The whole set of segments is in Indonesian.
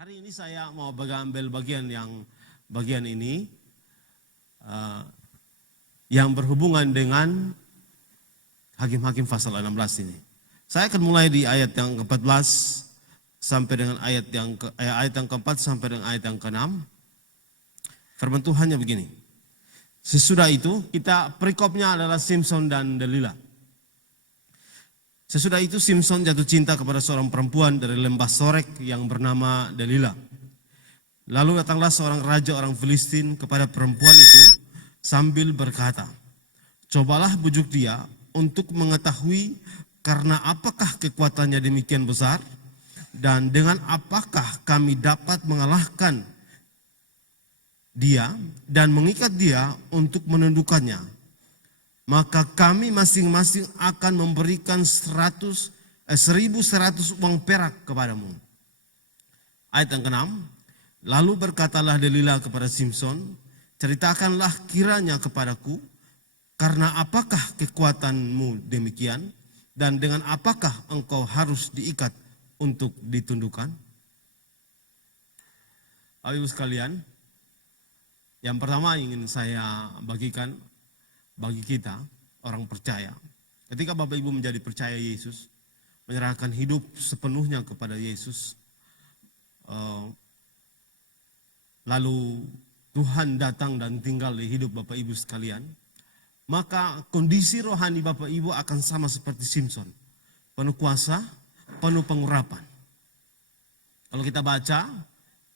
Hari ini saya mau ambil bagian ini yang berhubungan dengan Hakim-Hakim pasal 16 ini. Saya akan mulai di ayat yang ke-14 sampai dengan ayat yang ke-4 sampai dengan ayat yang ke-6. Firman Tuhannya begini. Sesudah itu perikopnya adalah Simson dan Delila. Sesudah itu Simson jatuh cinta kepada seorang perempuan dari lembah Sorek yang bernama Delila. Lalu datanglah seorang raja orang Filistin kepada perempuan itu sambil berkata, "Cobalah bujuk dia untuk mengetahui karena apakah kekuatannya demikian besar dan dengan apakah kami dapat mengalahkan dia dan mengikat dia untuk menundukkannya. Maka kami masing-masing akan memberikan 1.100 uang perak kepadamu." Ayat yang ke-6, lalu berkatalah Delila kepada Simson, "Ceritakanlah kiranya kepadaku, karena apakah kekuatanmu demikian, dan dengan apakah engkau harus diikat untuk ditundukkan?" Bapak Ibu sekalian, yang pertama ingin saya bagikan bagi kita, orang percaya. Ketika Bapak Ibu menjadi percaya Yesus, menyerahkan hidup sepenuhnya kepada Yesus, lalu Tuhan datang dan tinggal di hidup Bapak Ibu sekalian, maka kondisi rohani Bapak Ibu akan sama seperti Simson. Penuh kuasa, penuh pengurapan. Kalau kita baca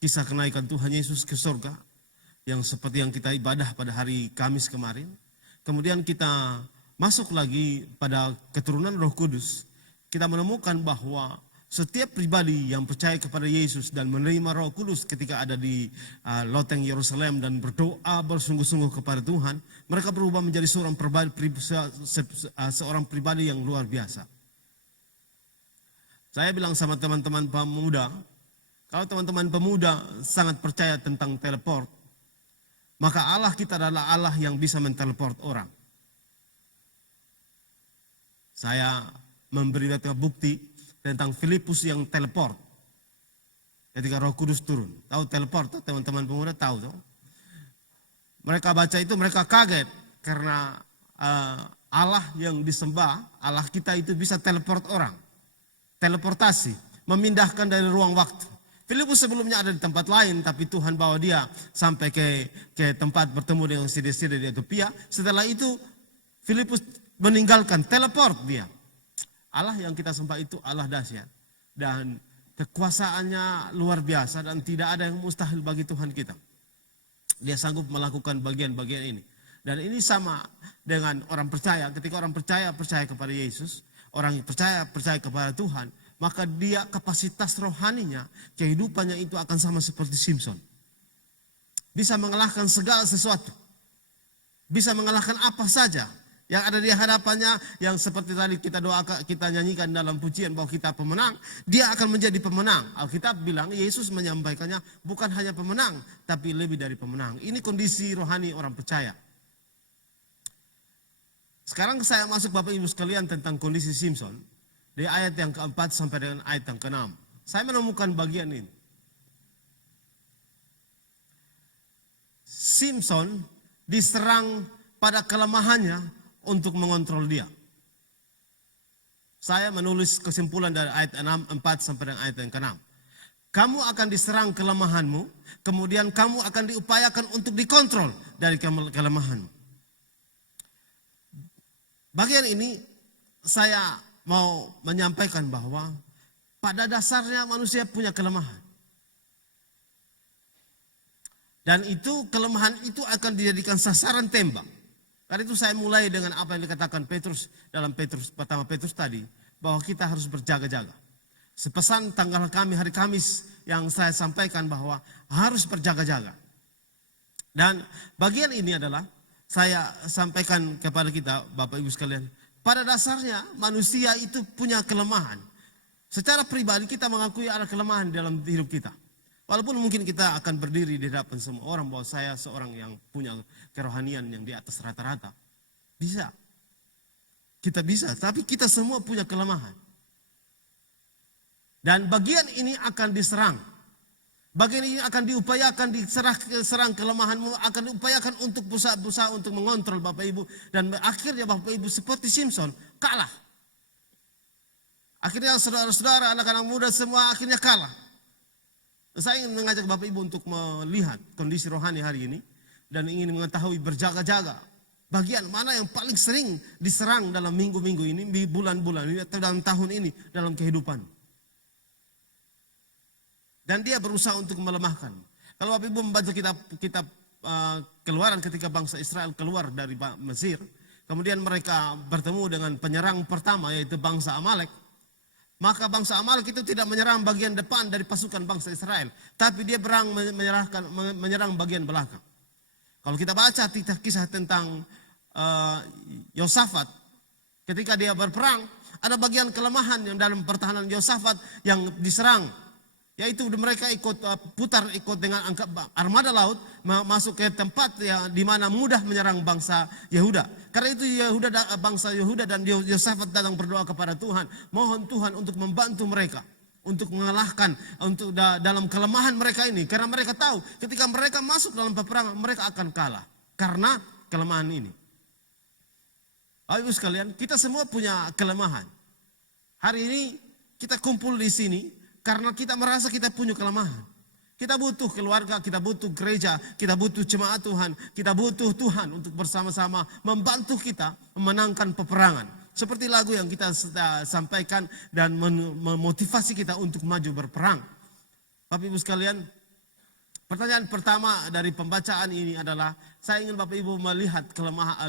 kisah kenaikan Tuhan Yesus ke surga, yang seperti yang kita ibadah pada hari Kamis kemarin, kemudian kita masuk lagi pada keturunan Roh Kudus, kita menemukan bahwa setiap pribadi yang percaya kepada Yesus dan menerima Roh Kudus ketika ada di loteng Yerusalem dan berdoa bersungguh-sungguh kepada Tuhan, mereka berubah menjadi seorang pribadi yang luar biasa. Saya bilang sama teman-teman pemuda, kalau teman-teman pemuda sangat percaya tentang teleport, maka Allah kita adalah Allah yang bisa menteleport orang. Saya memberi bukti tentang Filipus yang teleport ketika Roh Kudus turun. Tahu teleport? Teman-teman pemuda tahu. Mereka baca itu, mereka kaget karena Allah yang disembah, Allah kita itu bisa teleport orang. Teleportasi, memindahkan dari ruang waktu. Filipus sebelumnya ada di tempat lain, tapi Tuhan bawa dia sampai ke tempat bertemu dengan sida-sida di Ethiopia. Setelah itu Filipus meninggalkan, teleport dia. Allah yang kita sembah itu Allah dahsyat dan kekuasaannya luar biasa dan tidak ada yang mustahil bagi Tuhan kita. Dia sanggup melakukan bagian-bagian ini. Dan ini sama dengan orang percaya. Ketika orang percaya kepada Yesus, orang percaya kepada Tuhan, maka dia kapasitas rohaninya, kehidupannya itu akan sama seperti Simson. Bisa mengalahkan segala sesuatu. Bisa mengalahkan apa saja yang ada di hadapannya, yang seperti tadi kita doakan, kita nyanyikan dalam pujian bahwa kita pemenang, dia akan menjadi pemenang. Alkitab bilang, Yesus menyampaikannya bukan hanya pemenang, tapi lebih dari pemenang. Ini kondisi rohani orang percaya. Sekarang saya masuk Bapak Ibu sekalian tentang kondisi Simson. Di ayat yang ke-4 sampai dengan ayat yang ke-6. Saya menemukan bagian ini. Simson diserang pada kelemahannya untuk mengontrol dia. Saya menulis kesimpulan dari ayat 4 sampai dengan ayat yang ke-6. Kamu akan diserang kelemahanmu, kemudian kamu akan diupayakan untuk dikontrol dari kelemahanmu. Bagian ini saya mau menyampaikan bahwa pada dasarnya manusia punya kelemahan. Dan kelemahan itu akan dijadikan sasaran tembak. Karena itu saya mulai dengan apa yang dikatakan Petrus dalam pertama Petrus tadi, bahwa kita harus berjaga-jaga. Sepesan tanggal hari Kamis yang saya sampaikan bahwa harus berjaga-jaga. Dan bagian ini adalah saya sampaikan kepada kita Bapak Ibu sekalian, pada dasarnya manusia itu punya kelemahan. Secara pribadi kita mengakui ada kelemahan dalam hidup kita. Walaupun mungkin kita akan berdiri di hadapan semua orang bahwa saya seorang yang punya kerohanian yang di atas rata-rata. Bisa. Kita bisa, tapi kita semua punya kelemahan. Dan bagian ini akan diserang. Bagian ini akan diupayakan, serang kelemahanmu, akan diupayakan untuk berusaha untuk mengontrol Bapak Ibu. Dan akhirnya Bapak Ibu seperti Simpson, kalah. Akhirnya saudara-saudara, anak-anak muda semua akhirnya kalah. Saya ingin mengajak Bapak Ibu untuk melihat kondisi rohani hari ini. Dan ingin mengetahui berjaga-jaga. Bagian mana yang paling sering diserang dalam minggu-minggu ini, di bulan-bulan ini, atau dalam tahun ini, dalam kehidupan. Dan dia berusaha untuk melemahkan. Kalau Bapak Ibu membaca kitab Keluaran ketika bangsa Israel keluar dari Mesir, kemudian mereka bertemu dengan penyerang pertama yaitu bangsa Amalek. Maka bangsa Amalek itu tidak menyerang bagian depan dari pasukan bangsa Israel, tapi dia menyerang bagian belakang. Kalau kita baca kisah tentang Yosafat, ketika dia berperang, ada bagian kelemahan yang dalam pertahanan Yosafat yang diserang. Yaitu mereka ikut dengan armada laut masuk ke tempat yang di mana mudah menyerang bangsa Yehuda. Karena itu bangsa Yehuda dan Yosafat datang berdoa kepada Tuhan, mohon Tuhan untuk membantu mereka untuk mengalahkan dalam kelemahan mereka ini. Karena mereka tahu ketika mereka masuk dalam peperangan mereka akan kalah karena kelemahan ini. Bapak Ibu sekalian, kita semua punya kelemahan. Hari ini kita kumpul di sini karena kita merasa kita punya kelemahan. Kita butuh keluarga, kita butuh gereja, kita butuh jemaat Tuhan, kita butuh Tuhan untuk bersama-sama membantu kita memenangkan peperangan. Seperti lagu yang kita sampaikan dan memotivasi kita untuk maju berperang. Bapak Ibu sekalian, pertanyaan pertama dari pembacaan ini adalah, saya ingin Bapak Ibu melihat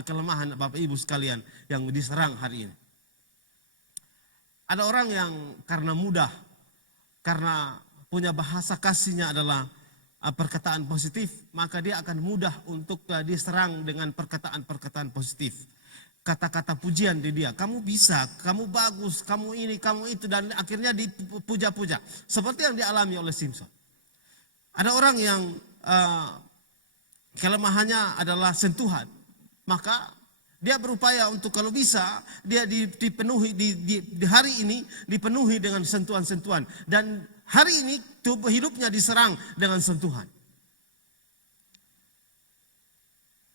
kelemahan Bapak Ibu sekalian yang diserang hari ini. Ada orang yang karena mudah, karena punya bahasa kasihnya adalah perkataan positif, maka dia akan mudah untuk diserang dengan perkataan-perkataan positif. Kata-kata pujian di dia, kamu bisa, kamu bagus, kamu ini, kamu itu, dan akhirnya dipuja-puja. Seperti yang dialami oleh Simpson. Ada orang yang kelemahannya adalah sentuhan, maka dia berupaya untuk kalau bisa dia dipenuhi di hari ini dipenuhi dengan sentuhan-sentuhan, dan hari ini tubuh hidupnya diserang dengan sentuhan.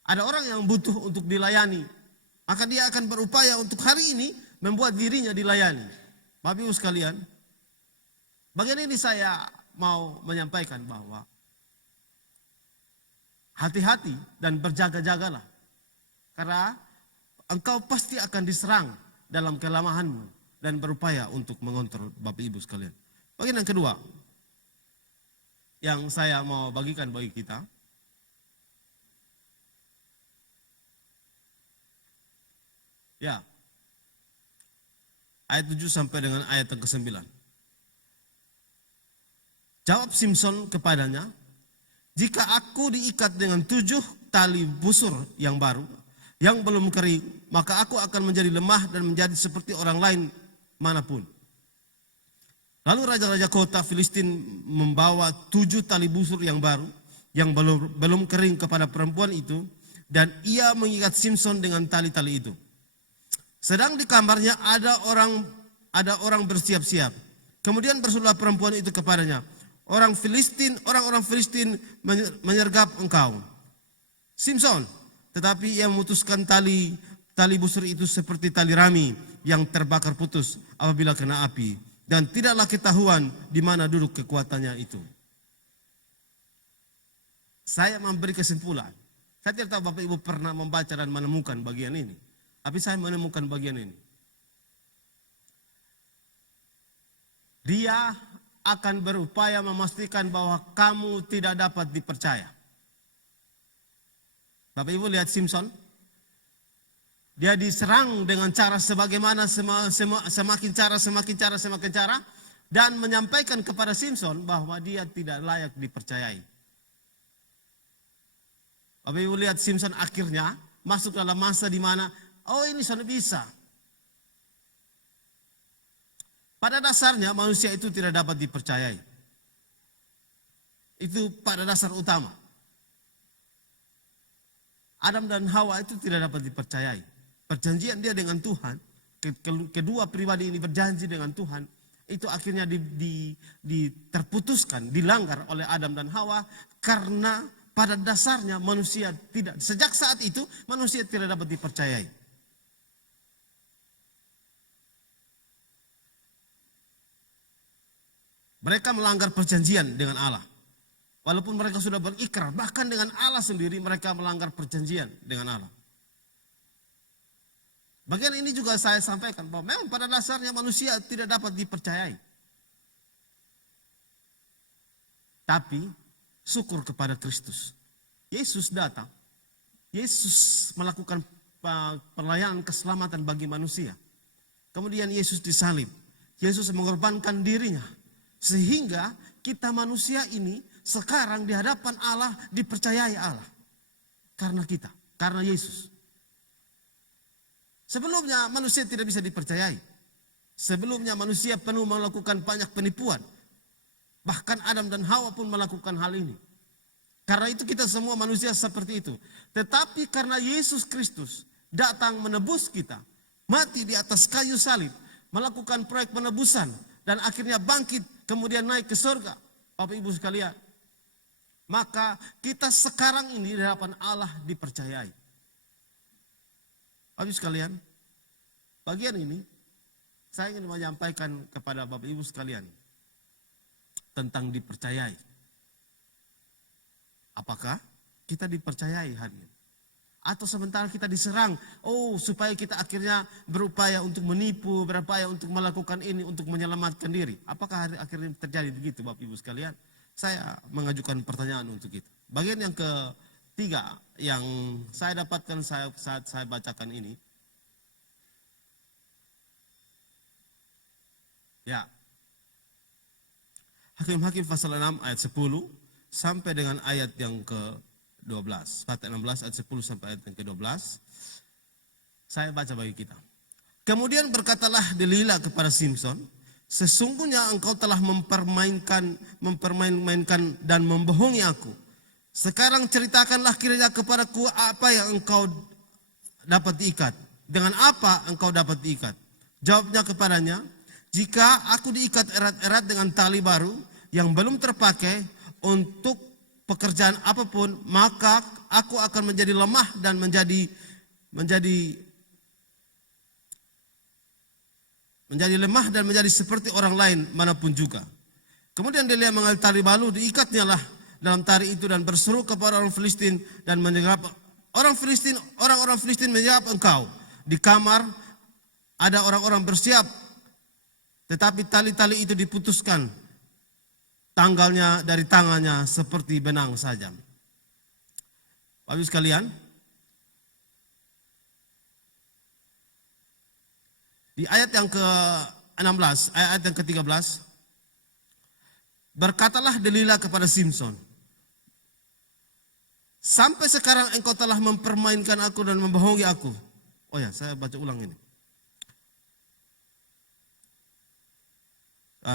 Ada orang yang butuh untuk dilayani, maka dia akan berupaya untuk hari ini membuat dirinya dilayani. Bapak Ibu sekalian, bagian ini saya mau menyampaikan bahwa hati-hati dan berjaga-jagalah, karena engkau pasti akan diserang dalam kelemahanmu dan berupaya untuk mengontrol Bapak Ibu sekalian. Bagian yang kedua yang saya mau bagikan bagi kita, ya, ayat 7 sampai dengan ayat yang ke-9. Jawab Simpson kepadanya, jika aku diikat dengan 7 tali busur yang baru, yang belum kering, maka aku akan menjadi lemah dan menjadi seperti orang lain manapun. Lalu raja-raja kota Filistin membawa 7 tali busur yang baru, yang belum kering kepada perempuan itu, dan ia mengikat Simpson dengan tali-tali itu. Sedang di kamarnya ada orang bersiap-siap. Kemudian berserulah perempuan itu kepadanya, orang-orang Filistin menyergap engkau, Simpson. Tetapi ia memutuskan tali busur itu seperti tali rami yang terbakar putus apabila kena api, dan tidaklah ketahuan di mana duduk kekuatannya itu. Saya memberi kesimpulan. Saya tidak tahu Bapak Ibu pernah membaca dan menemukan bagian ini, tapi saya menemukan bagian ini. Dia akan berupaya memastikan bahwa kamu tidak dapat dipercaya. Bapak Ibu lihat Simpson, dia diserang dengan cara sebagaimana semakin cara, dan menyampaikan kepada Simpson bahwa dia tidak layak dipercayai. Bapak Ibu lihat Simpson akhirnya masuk dalam masa di mana, oh ini sudah bisa. Pada dasarnya manusia itu tidak dapat dipercayai. Itu pada dasar utama. Adam dan Hawa itu tidak dapat dipercayai. Perjanjian dia dengan Tuhan, kedua pribadi ini berjanji dengan Tuhan, itu akhirnya terputuskan, dilanggar oleh Adam dan Hawa karena pada dasarnya manusia tidak, sejak saat itu manusia tidak dapat dipercayai. Mereka melanggar perjanjian dengan Allah. Walaupun mereka sudah berikrar, bahkan dengan Allah sendiri mereka melanggar perjanjian dengan Allah. Bagian ini juga saya sampaikan bahwa memang pada dasarnya manusia tidak dapat dipercayai. Tapi syukur kepada Kristus. Yesus datang. Yesus melakukan pelayanan keselamatan bagi manusia. Kemudian Yesus disalib. Yesus mengorbankan dirinya. Sehingga kita manusia ini sekarang di hadapan Allah dipercayai Allah. Karena kita, karena Yesus. Sebelumnya manusia tidak bisa dipercayai. Sebelumnya manusia penuh melakukan banyak penipuan. Bahkan Adam dan Hawa pun melakukan hal ini. Karena itu kita semua manusia seperti itu. Tetapi karena Yesus Kristus datang menebus kita, mati di atas kayu salib, melakukan proyek penebusan, dan akhirnya bangkit, kemudian naik ke surga. Bapak Ibu sekalian, maka kita sekarang ini di hadapan Allah dipercayai. Bapak Ibu sekalian, bagian ini saya ingin menyampaikan kepada Bapak Ibu sekalian tentang dipercayai. Apakah kita dipercayai hari ini? Atau sementara kita diserang, supaya kita akhirnya berupaya untuk menipu, berupaya untuk melakukan ini, untuk menyelamatkan diri. Apakah akhirnya terjadi begitu Bapak Ibu sekalian? Saya mengajukan pertanyaan untuk itu. Bagian yang ketiga yang saya dapatkan saat saya bacakan ini. Ya. Hakim-Hakim pasal 6 ayat 10 sampai dengan ayat yang ke-12. Pasal 16 ayat 10 sampai ayat yang ke-12. Saya baca bagi kita. Kemudian berkatalah Delila kepada Simson, sesungguhnya engkau telah mempermainkan dan membohongi aku. Sekarang ceritakanlah kiranya kepadaku apa yang engkau dapat diikat. Dengan apa engkau dapat diikat? Jawabnya kepadanya, jika aku diikat erat-erat dengan tali baru yang belum terpakai untuk pekerjaan apapun, maka aku akan menjadi lemah dan menjadi lemah dan menjadi seperti orang lain manapun juga. Kemudian dia mengambil tali baru, diikatnya lah dalam tali itu dan berseru kepada orang Filistin dan menjawab orang-orang Filistin menjawab engkau. Di kamar ada orang-orang bersiap, tetapi tali-tali itu diputuskan tanggalnya dari tangannya seperti benang saja. Bapak Ibu sekalian, di ayat yang ke-16, ayat yang ke-13, berkatalah Delila kepada Simson, sampai sekarang engkau telah mempermainkan aku dan membohongi aku. Oh ya, saya baca ulang ini.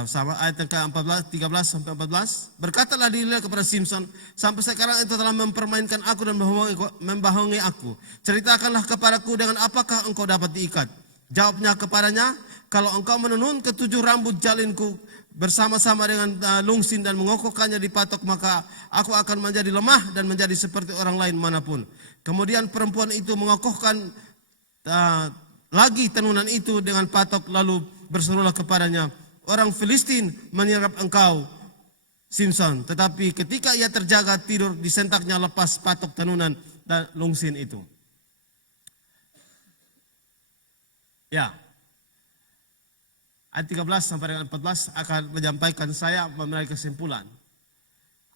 Sama ayat yang ke-14, 13 sampai 14. Berkatalah Delila kepada Simson, sampai sekarang engkau telah mempermainkan aku dan membohongi aku. Ceritakanlah kepadaku dengan apakah engkau dapat diikat. Jawabnya kepadanya, kalau engkau menenun ketujuh rambut jalinku bersama-sama dengan lungsin dan mengokohkannya di patok, maka aku akan menjadi lemah dan menjadi seperti orang lain manapun. Kemudian perempuan itu mengokohkan lagi tenunan itu dengan patok, lalu berserulah kepadanya, orang Filistin menyerap engkau, Simson. Tetapi ketika ia terjaga tidur, disentaknya lepas patok tenunan dan lungsin itu. Ya, ayat 13 sampai dengan 14 akan menyampaikan, saya memiliki kesimpulan.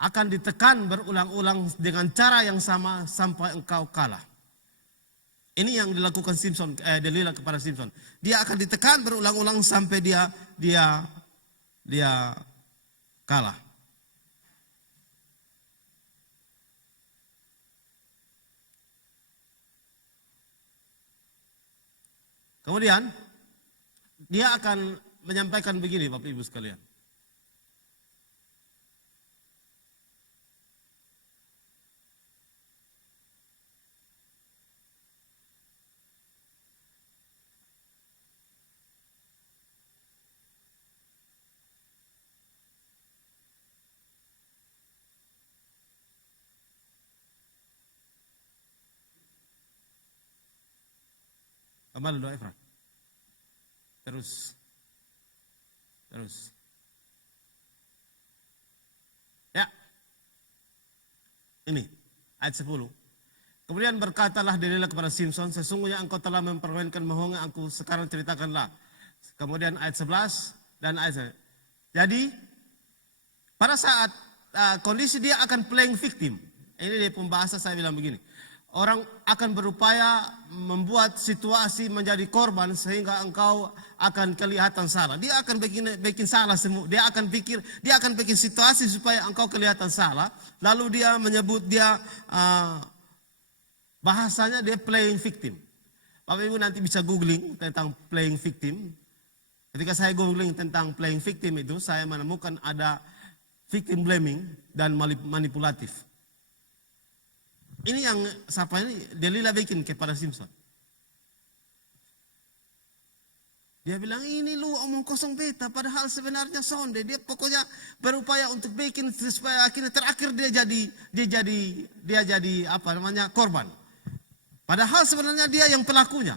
Akan ditekan berulang-ulang dengan cara yang sama sampai engkau kalah. Ini yang dilakukan Delila kepada Simson. Dia akan ditekan berulang-ulang sampai dia kalah. Kemudian dia akan menyampaikan begini Bapak Ibu sekalian. Kembali doa Efrat. Terus. Ya. Ini ayat 10. Kemudian berkatalah Delilah kepada Simson, sesungguhnya engkau telah mempermainkan bohong, aku sekarang ceritakanlah. Kemudian ayat 11 dan ayat 11. Jadi pada saat kondisi dia akan playing victim. Ini di pembahasa saya bilang begini. Orang akan berupaya membuat situasi menjadi korban sehingga engkau akan kelihatan salah. Dia akan bikin salah semua. Dia akan bikin situasi supaya engkau kelihatan salah. Lalu dia menyebut bahasanya dia playing victim. Bapak Ibu nanti bisa googling tentang playing victim. Ketika saya googling tentang playing victim itu, saya menemukan ada victim blaming dan manipulatif. Ini yang siapa ini Delilah bikin kepada Simson. Dia bilang ini lu omong kosong beta, padahal sebenarnya sonde. Dia pokoknya berupaya untuk bikin supaya akhirnya terakhir dia jadi korban. Padahal sebenarnya dia yang pelakunya.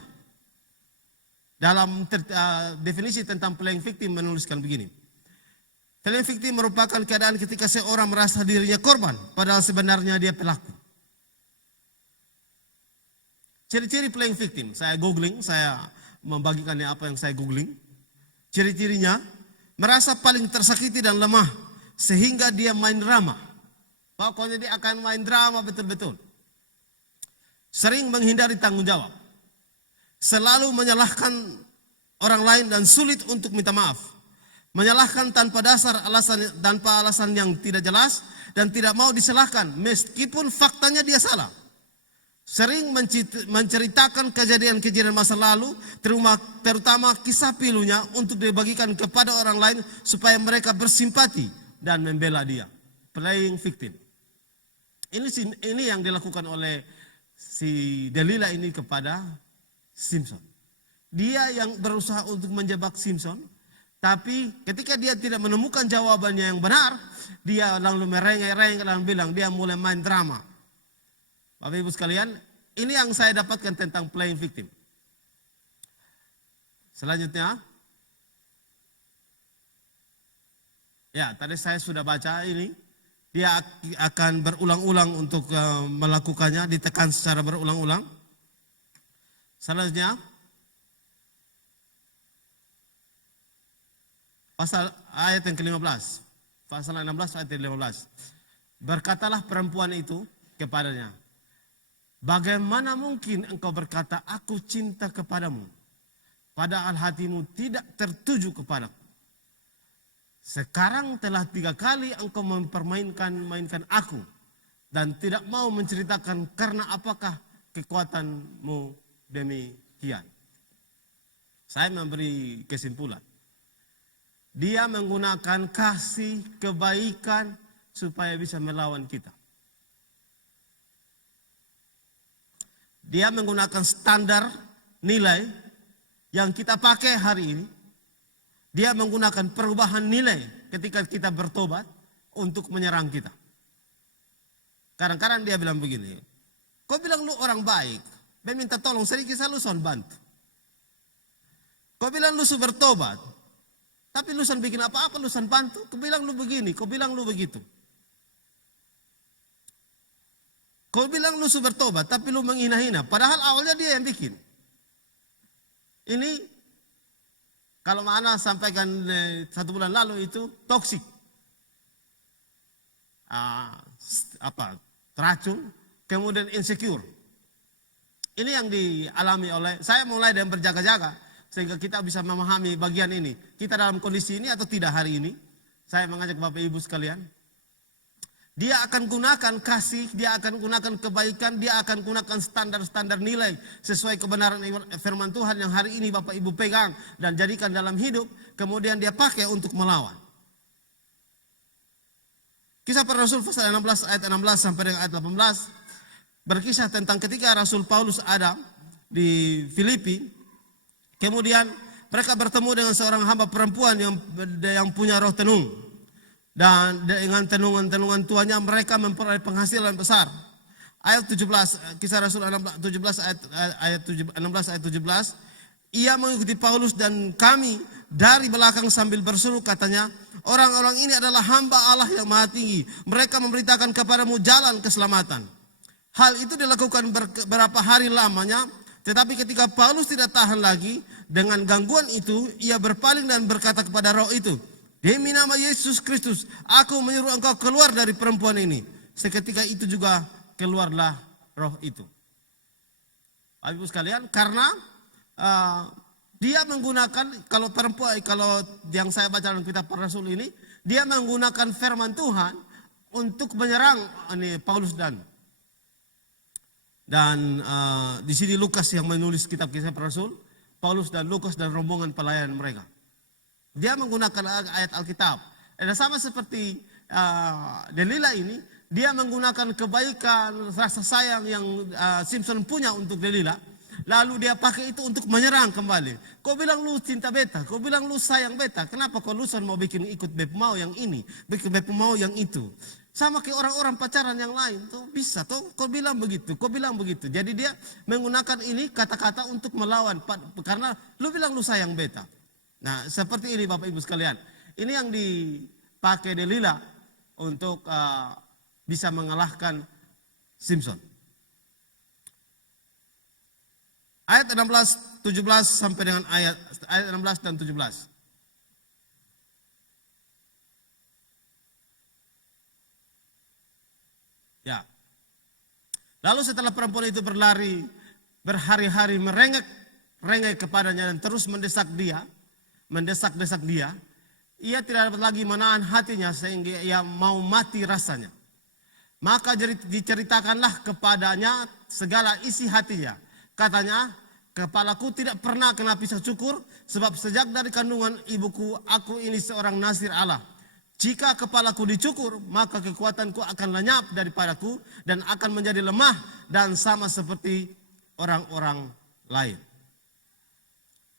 Dalam definisi tentang playing victim menuliskan begini. Playing victim merupakan keadaan ketika seorang merasa dirinya korban, padahal sebenarnya dia pelaku. Ciri-ciri playing victim, saya googling, saya membagikannya apa yang saya googling. Ciri-cirinya, merasa paling tersakiti dan lemah, sehingga dia main drama. Pokoknya dia akan main drama betul-betul. Sering menghindari tanggung jawab. Selalu menyalahkan orang lain dan sulit untuk minta maaf. Menyalahkan tanpa alasan yang tidak jelas dan tidak mau disalahkan meskipun faktanya dia salah. Sering menceritakan kejadian-kejadian masa lalu, terutama kisah pilunya untuk dibagikan kepada orang lain supaya mereka bersimpati dan membela dia. Playing victim. Ini yang dilakukan oleh si Delilah ini kepada Simson. Dia yang berusaha untuk menjebak Simson, tapi ketika dia tidak menemukan jawabannya yang benar, dia lalu merengek-rengek dan bilang dia mulai main drama. Bapak Ibu sekalian, ini yang saya dapatkan tentang playing victim. Selanjutnya, ya tadi saya sudah baca ini, dia akan berulang-ulang untuk melakukannya, ditekan secara berulang-ulang. Selanjutnya, pasal ayat yang ke-15, pasal 16 ayat yang ke-15. Berkatalah perempuan itu kepadanya, bagaimana mungkin engkau berkata, aku cinta kepadamu, padahal hatimu tidak tertuju kepadaku. Sekarang telah 3 kali engkau mainkan aku, dan tidak mau menceritakan karena apakah kekuatanmu demikian. Saya memberi kesimpulan. Dia menggunakan kasih kebaikan supaya bisa melawan kita. Dia menggunakan standar nilai yang kita pakai hari ini. Dia menggunakan perubahan nilai ketika kita bertobat untuk menyerang kita. Kadang-kadang dia bilang begini, kau bilang lu orang baik, meminta tolong sedikit saya lu son bantu. Kau bilang lu bertobat, tapi lu son bikin apa-apa lu son bantu. Kau bilang lu begini, kau bilang lu begitu. Kau bilang lu bertobat, tapi lu menghina-hina. Padahal awalnya dia yang bikin. Ini, kalau Ana sampaikan 1 bulan lalu itu toksik. Teracun, kemudian insecure. Ini yang dialami oleh, saya mulai dengan berjaga-jaga. Sehingga kita bisa memahami bagian ini. Kita dalam kondisi ini atau tidak hari ini. Saya mengajak Bapak Ibu sekalian. Dia akan gunakan kasih, dia akan gunakan kebaikan, dia akan gunakan standar-standar nilai sesuai kebenaran firman Tuhan yang hari ini Bapak Ibu pegang dan jadikan dalam hidup, kemudian dia pakai untuk melawan. Kisah para Rasul pasal 16 ayat 16 sampai dengan ayat 18 berkisah tentang ketika Rasul Paulus ada di Filipi, kemudian mereka bertemu dengan seorang hamba perempuan yang punya roh tenung. Dan dengan tenungan-tenungan tuanya mereka memperoleh penghasilan besar. Ayat 17, kisah Rasul 16 ayat 17, ia mengikuti Paulus dan kami dari belakang sambil berseru, katanya, orang-orang ini adalah hamba Allah yang maha tinggi. Mereka memberitakan kepadamu jalan keselamatan. Hal itu dilakukan beberapa hari lamanya, tetapi ketika Paulus tidak tahan lagi dengan gangguan itu, ia berpaling dan berkata kepada roh itu, demi nama Yesus Kristus, aku menyuruh engkau keluar dari perempuan ini. Seketika itu juga keluarlah roh itu. Bapak Ibu sekalian, karena dia menggunakan, kalau yang saya baca dalam kitab Para Rasul ini, dia menggunakan firman Tuhan untuk menyerang Paulus dan di sini Lukas yang menulis kitab Kisah Para Rasul, Paulus dan Lukas dan rombongan pelayan mereka. Dia menggunakan ayat Alkitab. Dan sama seperti Delila ini, dia menggunakan kebaikan, rasa sayang yang Simpson punya untuk Delila. Lalu dia pakai itu untuk menyerang kembali. Kau bilang lu cinta beta, kau bilang lu sayang beta. Kenapa kau lusan mau bikin ikut beta mau yang ini, bikin beta mau yang itu. Sama kayak orang-orang pacaran yang lain tuh bisa tuh. Kau bilang begitu, kau bilang begitu. Jadi dia menggunakan ini kata-kata untuk melawan karena lu bilang lu sayang beta. Nah, seperti ini Bapak Ibu sekalian. Ini yang dipakai Delila untuk bisa mengalahkan Simpson. Ayat 16, 17 sampai dengan ayat 16 dan 17. Ya. Lalu setelah perempuan itu berlari berhari-hari merengek kepadanya dan terus mendesak dia, ia tidak dapat lagi menahan hatinya sehingga ia mau mati rasanya. Maka diceritakanlah kepadanya segala isi hatinya. Katanya, kepalaku tidak pernah kena pisau cukur, sebab sejak dari kandungan ibuku aku ini seorang nazir Allah. Jika kepalaku dicukur, maka kekuatanku akan lenyap daripadaku dan akan menjadi lemah dan sama seperti orang-orang lain.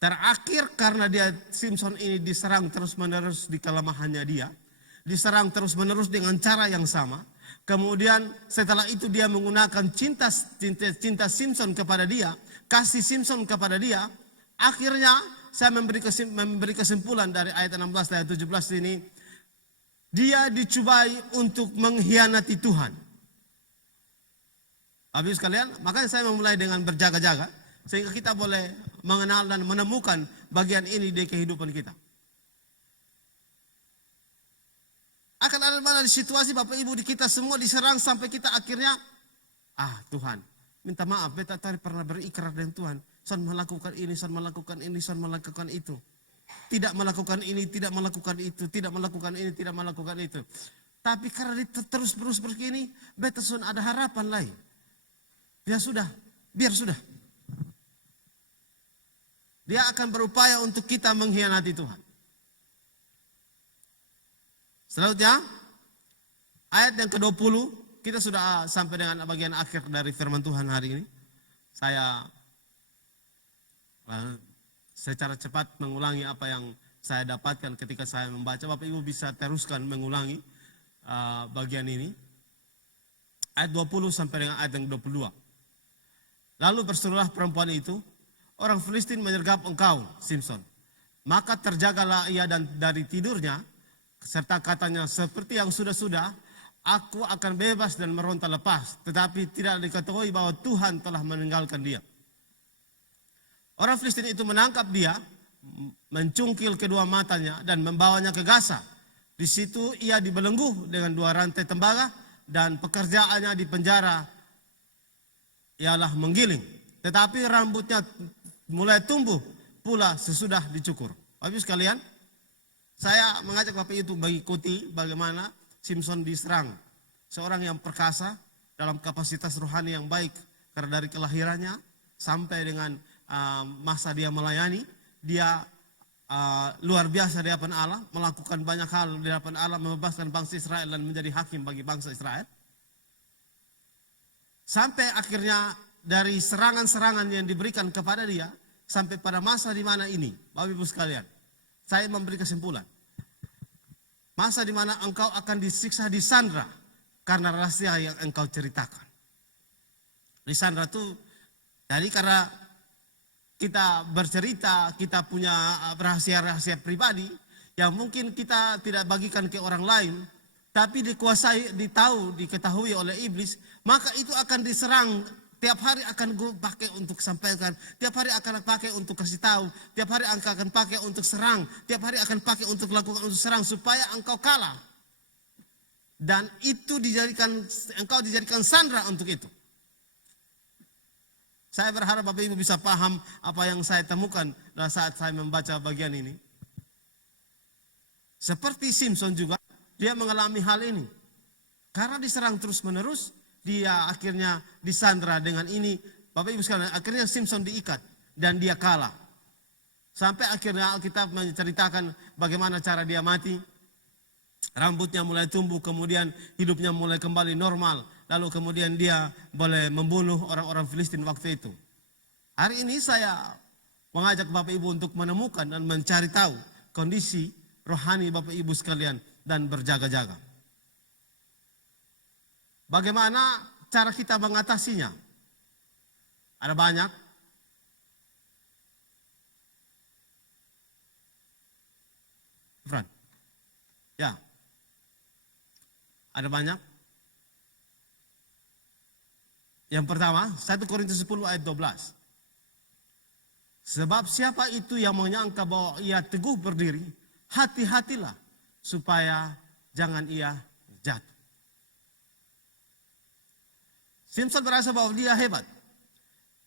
Terakhir karena Simpson ini diserang terus-menerus di kelemahannya dia, diserang terus-menerus dengan cara yang sama. Kemudian setelah itu dia menggunakan cinta Simpson kepada dia, kasih Simpson kepada dia. Akhirnya saya memberi kesimpulan dari ayat 16 dan ayat 17 ini. Dia dicobai untuk mengkhianati Tuhan. Habis sekalian, makanya saya memulai dengan berjaga-jaga. Sehingga kita boleh mengenal dan menemukan bagian ini di kehidupan kita. Akan ada mana di situasi Bapak Ibu di kita semua diserang sampai kita akhirnya, Tuhan, minta maaf, beta tadi pernah berikrar dengan Tuhan. Son melakukan ini, son melakukan ini, son melakukan itu. Tidak melakukan ini, tidak melakukan itu, tidak melakukan ini, tidak melakukan itu. Tapi karena terus begini, beta son ada harapan lain. Biar sudah. Dia akan berupaya untuk kita mengkhianati Tuhan. Selanjutnya, ayat yang ke-20, kita sudah sampai dengan bagian akhir dari firman Tuhan hari ini. Saya secara cepat mengulangi apa yang saya dapatkan ketika saya membaca. Bapak Ibu bisa teruskan mengulangi bagian ini. Ayat 20 sampai dengan ayat yang 22. Lalu berserulah perempuan itu, orang Filistin menyergap engkau, Simpson. Maka terjagalah ia dan dari tidurnya, serta katanya, seperti yang sudah-sudah, aku akan bebas dan meronta lepas. Tetapi tidak diketahui bahwa Tuhan telah meninggalkan dia. Orang Filistin itu menangkap dia, mencungkil kedua matanya dan membawanya ke Gaza. Di situ ia dibelenggu dengan 2 rantai tembaga dan pekerjaannya di penjara ialah menggiling. Tetapi rambutnya mulai tumbuh pula sesudah dicukur. Bapak sekalian, saya mengajak Bapak itu mengikuti bagaimana Simpson diserang. Seorang yang perkasa dalam kapasitas rohani yang baik. Karena dari kelahirannya sampai dengan masa dia melayani, dia luar biasa di hadapan Allah, melakukan banyak hal di hadapan Allah, membebaskan bangsa Israel dan menjadi hakim bagi bangsa Israel. Sampai akhirnya dari serangan-serangan yang diberikan kepada dia, sampai pada masa di mana ini, Bapak Ibu sekalian, saya memberi kesimpulan. Masa di mana engkau akan disiksa disandra karena rahasia yang engkau ceritakan. Disandra itu jadi karena kita bercerita, kita punya rahasia-rahasia pribadi yang mungkin kita tidak bagikan ke orang lain, tapi dikuasai, diketahui oleh iblis, maka itu akan diserang. Tiap hari akan gue pakai untuk sampaikan, tiap hari akan pakai untuk kasih tahu, tiap hari akan pakai untuk serang, tiap hari akan pakai untuk lakukan untuk serang supaya engkau kalah. Dan itu engkau dijadikan sandera untuk itu. Saya berharap Bapak Ibu bisa paham apa yang saya temukan saat saya membaca bagian ini. Seperti Simpson juga, dia mengalami hal ini. Karena diserang terus-menerus, dia akhirnya disandera dengan ini. Bapak Ibu sekalian, akhirnya Simpson diikat dan dia kalah. Sampai akhirnya Alkitab menceritakan bagaimana cara dia mati. Rambutnya mulai tumbuh, kemudian hidupnya mulai kembali normal. Lalu kemudian dia boleh membunuh orang-orang Filistin waktu itu. Hari ini saya mengajak Bapak Ibu untuk menemukan dan mencari tahu kondisi rohani Bapak Ibu sekalian dan berjaga-jaga. Bagaimana cara kita mengatasinya? Ada banyak. Fran. Ya. Ada banyak. Yang pertama, 1 Korintus 10 ayat 12. Sebab siapa itu yang menyangka bahwa ia teguh berdiri, hati-hatilah supaya jangan ia jatuh. Simpson merasa bahwa dia hebat.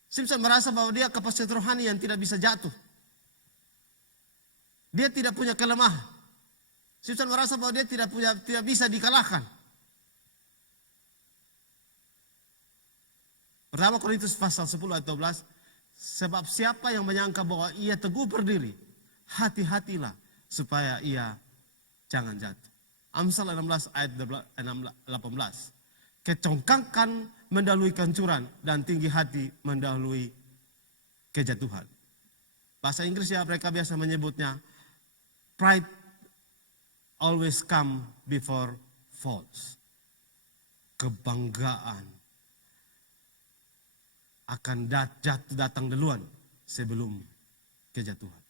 Simpson merasa bahwa dia kapasitas rohani yang tidak bisa jatuh. Dia tidak punya kelemahan. Simpson merasa bahwa dia tidak bisa dikalahkan. Pertama Korintus pasal 10 ayat 12. Sebab siapa yang menyangka bahwa ia teguh berdiri, hati-hatilah supaya ia jangan jatuh. Amsal 16 ayat 18. Kecongkakan mendahului kehancuran dan tinggi hati mendahului kejatuhan. Bahasa Inggris ya mereka biasa menyebutnya pride always come before falls. Kebanggaan akan datang duluan sebelum kejatuhan.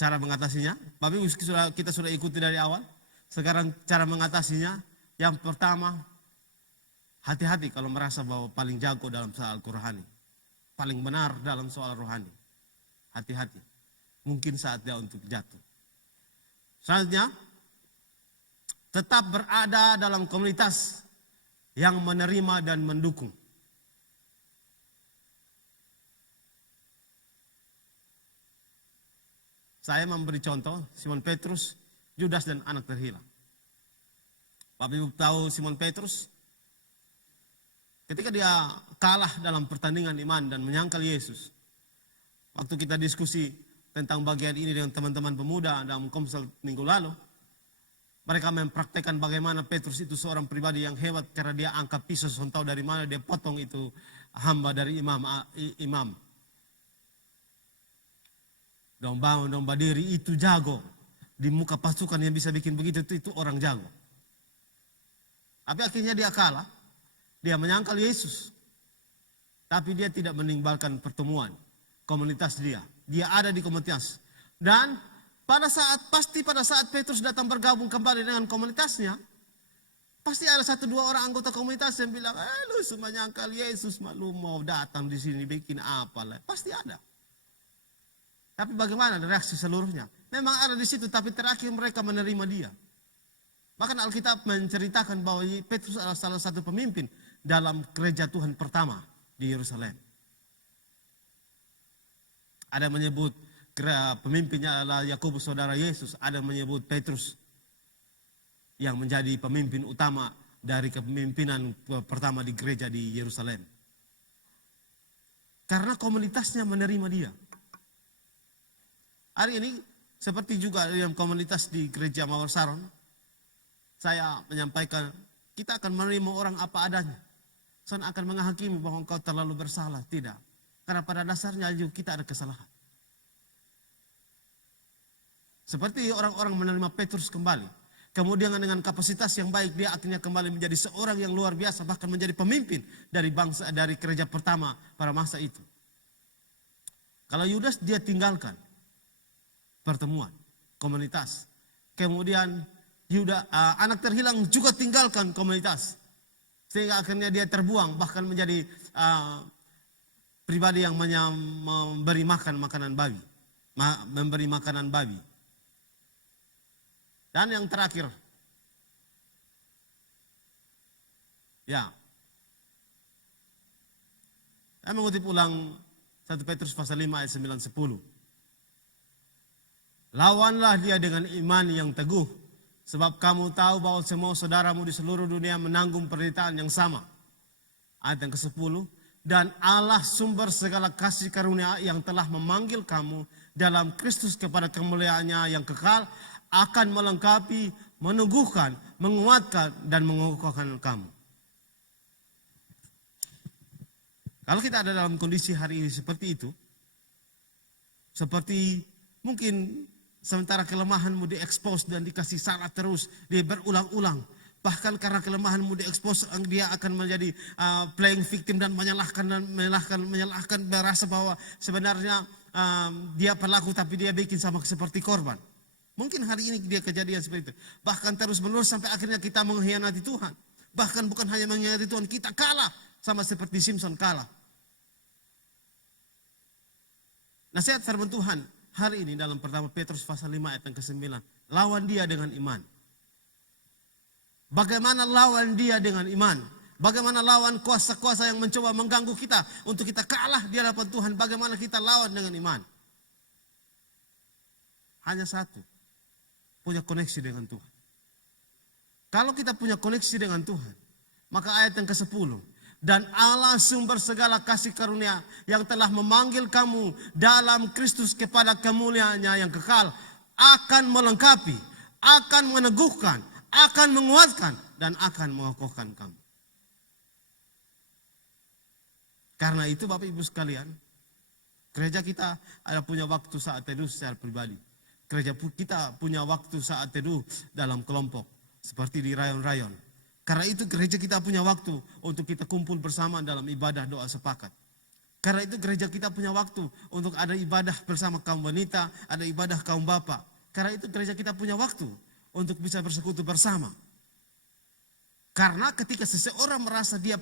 Cara mengatasinya, Bapak Ibu kita sudah ikuti dari awal. Sekarang cara mengatasinya, yang pertama, hati-hati kalau merasa bahwa paling jago dalam soal rohani. Paling benar dalam soal rohani. Hati-hati. Mungkin saatnya untuk jatuh. Selanjutnya, tetap berada dalam komunitas yang menerima dan mendukung. Saya memberi contoh, Simon Petrus, Judas dan anak terhilang. Bapak Ibu tahu Simon Petrus? Ketika dia kalah dalam pertandingan iman dan menyangkal Yesus. Waktu kita diskusi tentang bagian ini dengan teman-teman pemuda dalam komsel minggu lalu. Mereka mempraktekkan bagaimana Petrus itu seorang pribadi yang hebat karena dia angkat pisau, tahu dari mana dia potong itu hamba dari imam. Domba diri itu jago. Di muka pasukan yang bisa bikin begitu itu orang jago. Tapi akhirnya dia kalah. Dia menyangkal Yesus. Tapi dia tidak meninggalkan pertemuan komunitas dia. Dia ada di komunitas. Dan pada saat Petrus datang bergabung kembali dengan komunitasnya, pasti ada 1-2 orang anggota komunitas yang bilang, lu semua nyangkal Yesus, lu mau datang di sini bikin apa lah. Pasti ada. Tapi bagaimana reaksi seluruhnya? Memang ada di situ, tapi terakhir mereka menerima dia. Bahkan Alkitab menceritakan bahwa Petrus adalah salah satu pemimpin dalam gereja Tuhan pertama di Yerusalem. Ada yang menyebut pemimpinnya adalah Yakobus saudara Yesus. Ada yang menyebut Petrus yang menjadi pemimpin utama dari kepemimpinan pertama di gereja di Yerusalem. Karena komunitasnya menerima dia. Hari ini seperti juga dalam komunitas di gereja Mawar Saron, saya menyampaikan kita akan menerima orang apa adanya. Saya akan menghakimi bahwa engkau terlalu bersalah. Tidak. Karena pada dasarnya juga kita ada kesalahan. Seperti orang-orang menerima Petrus kembali. Kemudian dengan kapasitas yang baik dia akhirnya kembali menjadi seorang yang luar biasa, bahkan menjadi pemimpin dari gereja pertama pada masa itu. Kalau Yudas dia tinggalkan pertemuan, komunitas. Kemudian anak terhilang juga tinggalkan komunitas. Sehingga akhirnya dia terbuang, bahkan menjadi pribadi yang memberi makanan babi. Memberi makanan babi. Dan yang terakhir, ya, saya mengutip ulang 1 Petrus pasal 5 ayat 9-10. Lawanlah dia dengan iman yang teguh, sebab kamu tahu bahwa semua saudaramu di seluruh dunia menanggung penderitaan yang sama. Ayat yang ke-10, dan Allah sumber segala kasih karunia yang telah memanggil kamu dalam Kristus kepada kemuliaannya yang kekal, akan melengkapi, meneguhkan, menguatkan, dan mengokohkan kamu. Kalau kita ada dalam kondisi hari ini seperti itu, seperti mungkin sementara kelemahanmu diekspos dan dikasih salah terus, dia berulang-ulang. Bahkan karena kelemahanmu diekspos, dia akan menjadi playing victim dan menyalahkan, merasa bahwa sebenarnya dia pelaku tapi dia bikin sama seperti korban. Mungkin hari ini dia kejadian seperti itu. Bahkan terus menerus sampai akhirnya kita mengkhianati Tuhan. Bahkan bukan hanya mengkhianati Tuhan, kita kalah sama seperti Simpson kalah. Nasihat firman Tuhan hari ini dalam pertama Petrus pasal 5 ayat yang ke-9. Lawan dia dengan iman. Bagaimana lawan dia dengan iman? Bagaimana lawan kuasa-kuasa yang mencoba mengganggu kita untuk kita kalah di hadapan Tuhan? Bagaimana kita lawan dengan iman? Hanya satu. Punya koneksi dengan Tuhan. Kalau kita punya koneksi dengan Tuhan, maka ayat yang ke-10, dan Allah sumber segala kasih karunia yang telah memanggil kamu dalam Kristus kepada kemuliaannya yang kekal, akan melengkapi, akan meneguhkan, akan menguatkan, dan akan mengokohkan kamu. Karena itu Bapak Ibu sekalian, gereja kita ada punya waktu saat teduh secara pribadi. Gereja kita punya waktu saat teduh dalam kelompok, seperti di rayon-rayon. Karena itu gereja kita punya waktu untuk kita kumpul bersama dalam ibadah doa sepakat. Karena itu gereja kita punya waktu untuk ada ibadah bersama kaum wanita, ada ibadah kaum bapak. Karena itu gereja kita punya waktu untuk bisa bersekutu bersama. Karena ketika seseorang merasa dia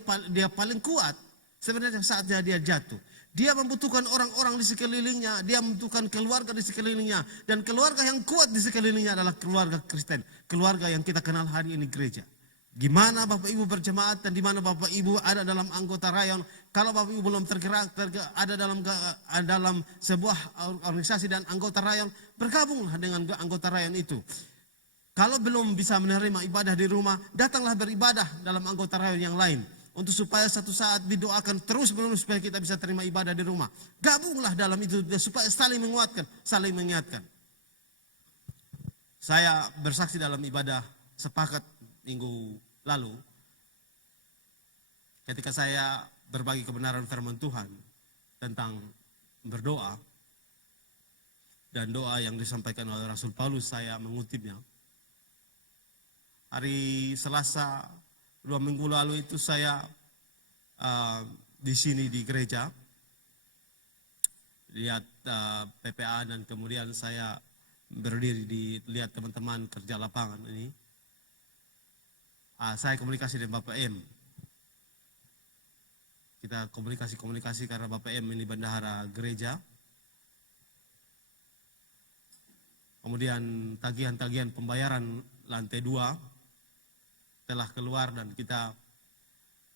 paling kuat, sebenarnya saatnya dia jatuh. Dia membutuhkan orang-orang di sekelilingnya, dia membutuhkan keluarga di sekelilingnya. Dan keluarga yang kuat di sekelilingnya adalah keluarga Kristen. Keluarga yang kita kenal hari ini gereja. Gimana Bapak Ibu berjemaat dan di mana Bapak Ibu ada dalam anggota rayon. Kalau Bapak Ibu belum tergerak ada dalam sebuah organisasi dan anggota rayon, bergabunglah dengan anggota rayon itu. Kalau belum bisa menerima ibadah di rumah, datanglah beribadah dalam anggota rayon yang lain. Untuk supaya satu saat didoakan terus menerus supaya kita bisa terima ibadah di rumah. Gabunglah dalam itu supaya saling menguatkan, saling mengingatkan. Saya bersaksi dalam ibadah sepakat minggu lalu. Ketika saya berbagi kebenaran firman Tuhan tentang berdoa. Dan doa yang disampaikan oleh Rasul Paulus, saya mengutipnya. Hari Selasa 2 minggu lalu itu saya di sini di gereja lihat PPA dan kemudian saya berdiri lihat teman-teman kerja lapangan ini. Saya komunikasi dengan Bapak M. Kita komunikasi karena Bapak M ini bendahara gereja. Kemudian tagihan-tagihan pembayaran lantai 2 telah keluar dan kita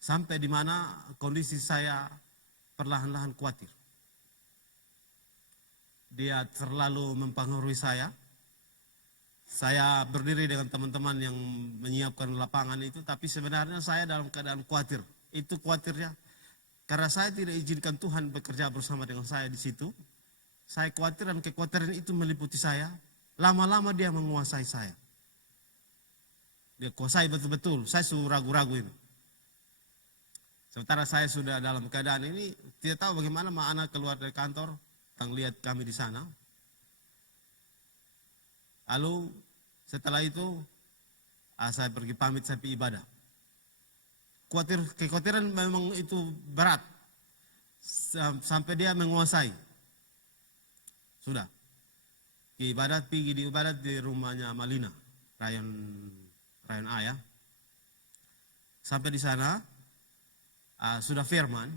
sampai di mana kondisi saya perlahan-lahan khawatir. Dia terlalu mempengaruhi saya. Saya berdiri dengan teman-teman yang menyiapkan lapangan itu, tapi sebenarnya saya dalam keadaan khawatir. Itu khawatirnya karena saya tidak izinkan Tuhan bekerja bersama dengan saya di situ. Saya khawatir dan kekhawatiran itu meliputi saya. Lama-lama dia menguasai saya. Dia kuasai betul-betul, saya sudah ragu-ragu ini. Sementara saya sudah dalam keadaan ini, tidak tahu bagaimana anak keluar dari kantor, tentang lihat kami di sana. Lalu setelah itu, Saya pergi pamit, saya pergi ibadah. Kekhawatiran memang itu berat. Sampai dia menguasai. Sudah. Pergi di ibadat di rumahnya Malina, rayon A ya. Sampai di sana, sudah firman,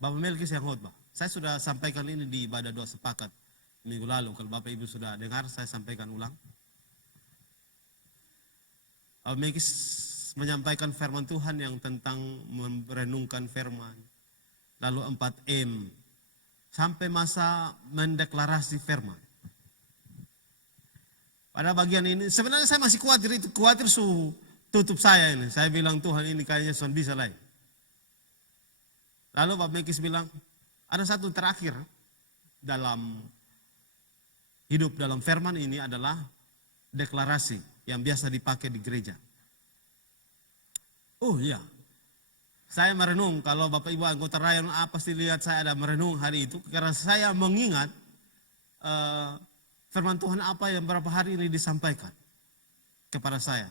Bapak Melkis yang khotbah. Saya sudah sampaikan ini di ibadah doa sepakat minggu lalu. Kalau Bapak Ibu sudah dengar, saya sampaikan ulang. Bapak Melkis menyampaikan firman Tuhan yang tentang merenungkan firman. Lalu 4M. Sampai masa mendeklarasi firman. Pada bagian ini, sebenarnya saya masih khawatir tutup saya ini. Saya bilang Tuhan ini kayaknya sudah bisa lain. Lalu Bapak Melkis bilang, ada satu terakhir dalam hidup dalam firman ini adalah deklarasi yang biasa dipakai di gereja. Oh iya, saya merenung kalau Bapak Ibu anggota rayon A pasti lihat saya ada merenung hari itu. Karena saya mengingat firman Tuhan apa yang beberapa hari ini disampaikan kepada saya.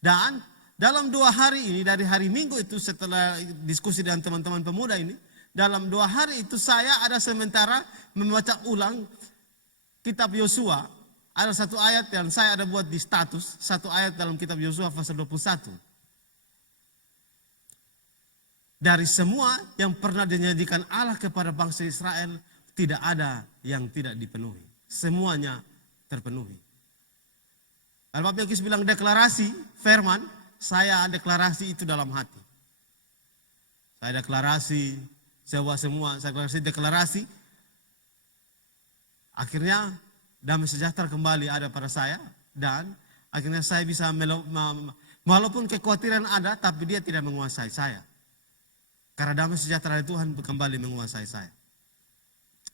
Dan dalam 2 hari ini, dari hari Minggu itu setelah diskusi dengan teman-teman pemuda ini, dalam 2 hari itu saya ada sementara membaca ulang kitab Yosua. Ada satu ayat yang saya ada buat di status, satu ayat dalam kitab Yosua pasal 21. Dari semua yang pernah dinyanyikan Allah kepada bangsa Israel, tidak ada yang tidak dipenuhi. Semuanya terpenuhi. Lalu Bapak Melkis bilang deklarasi, firman, saya deklarasi itu dalam hati. Saya deklarasi, semua saya deklarasi. Akhirnya damai sejahtera kembali ada pada saya. Dan akhirnya saya bisa, walaupun kekhawatiran ada, tapi dia tidak menguasai saya. Karena damai sejahtera Tuhan kembali menguasai saya.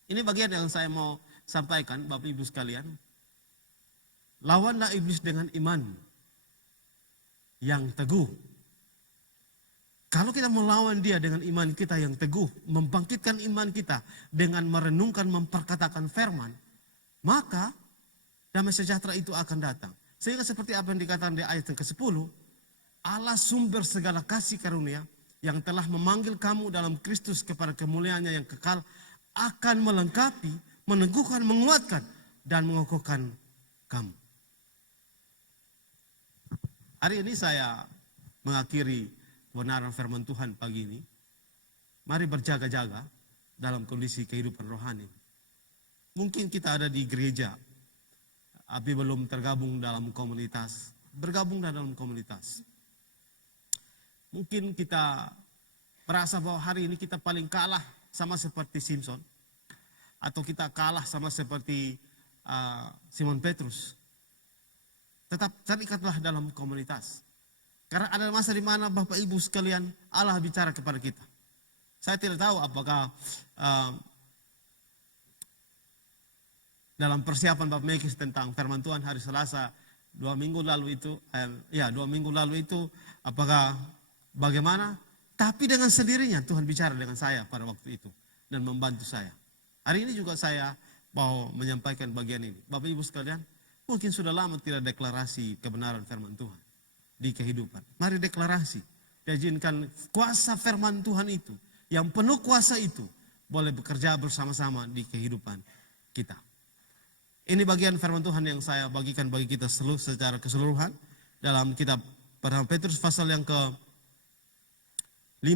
Ini bagian yang saya mau sampaikan Bapak Ibu sekalian. Lawanlah iblis dengan iman yang teguh. Kalau kita melawan dia dengan iman kita yang teguh, membangkitkan iman kita dengan merenungkan, memperkatakan firman, maka damai sejahtera itu akan datang. Sehingga seperti apa yang dikatakan di ayat yang ke-10, Allah sumber segala kasih karunia yang telah memanggil kamu dalam Kristus kepada kemuliaannya yang kekal, akan melengkapi, meneguhkan, menguatkan, dan mengokohkan kamu. Hari ini saya mengakhiri kebenaran firman Tuhan pagi ini. Mari berjaga-jaga dalam kondisi kehidupan rohani. Mungkin kita ada di gereja, tapi belum tergabung dalam komunitas. Bergabung dalam komunitas. Mungkin kita merasa bahwa hari ini kita paling kalah sama seperti Simpson. Atau kita kalah sama seperti Simon Petrus. Tetap terikatlah dalam komunitas. Karena ada masa di mana Bapak Ibu sekalian Allah bicara kepada kita. Saya tidak tahu apakah dalam persiapan Bapak Melkis tentang firman Tuhan hari Selasa 2 minggu lalu itu, 2 minggu lalu itu apakah bagaimana? Tapi dengan sendirinya Tuhan bicara dengan saya pada waktu itu dan membantu saya. Hari ini juga saya mau menyampaikan bagian ini. Bapak Ibu sekalian, mungkin sudah lama tidak deklarasi kebenaran firman Tuhan di kehidupan. Mari deklarasi. Diizinkan kuasa firman Tuhan itu, yang penuh kuasa itu, boleh bekerja bersama-sama di kehidupan kita. Ini bagian firman Tuhan yang saya bagikan bagi kita secara keseluruhan dalam kitab Pertama Petrus pasal yang ke-5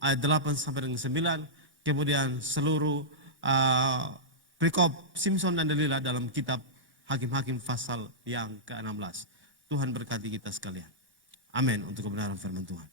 ayat 8 sampai dengan 9, kemudian seluruh perikop Simpson dan Delila dalam kitab Hakim-Hakim pasal yang ke-16. Tuhan berkati kita sekalian. Amin untuk kebenaran firman Tuhan.